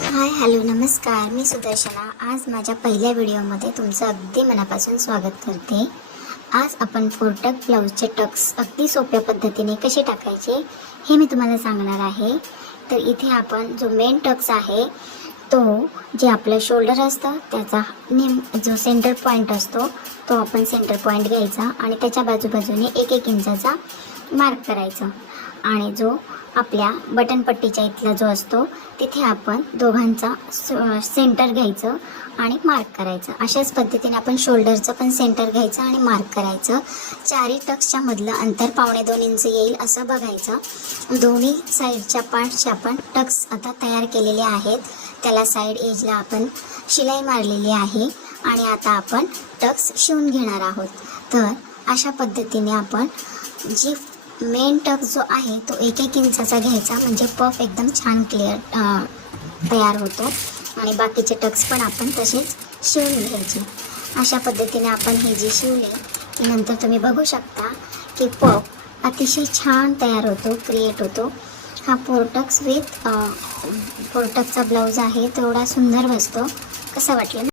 Hi hello नमस्कार, मी सुदर्शना. आज माझ्या पहिल्या व्हिडिओमध्ये तुमचं अगदी मनापासून स्वागत करते. आज आपण 4 टक ब्लाऊजचे टक्स अगदी सोप्या पद्धतीने कसे टाकायचे हे मी तुम्हाला सांगणार आहे. तर इथे आपण जो मेन टक्स आहे तो जे आपलं शोल्डर असतं त्याचा जो सेंटर पॉईंट असतो तो आपण सेंटर पॉईंट घ्यायचा आणि त्याच्या बाजूबाजूने 1-1 इंचाचा मार्क करायचा आणि जो आपल्या बटनपट्टीच्या इथला जो असतो तिथे आपण दोघांचा सेंटर घ्यायचं आणि मार्क करायचं. अशाच पद्धतीने आपण शोल्डरचं पण सेंटर घ्यायचं आणि मार्क करायचं. चारही टक्सच्या मधलं अंतर 1.25 इंच येईल असं बघायचं. दोन्ही साईडच्या पार्टचे आपण टक्स आता तयार केलेले आहेत. त्याला साईड एजला आपण शिलाई मारलेली आहे आणि आता आपण टक्स शिवून घेणार आहोत. तर अशा पद्धतीने आपण जी मेन टक्स जो आहे तो 1-1 इंचाचा घ्यायचा, म्हणजे पफ एकदम छान तयार होतो आणि बाकीचे टक्स पण आपण तसेच शिवून घ्यायचे. अशा पद्धतीने आपण हे जे शिवले नंतर तुम्ही बघू शकता की पफ अतिशय छान तयार होतो, क्रिएट होतो. हा 4 टक्स विथ 4 टक्सचा ब्लाऊज आहे, तेवढा सुंदर बसतो. कसा वाटलं?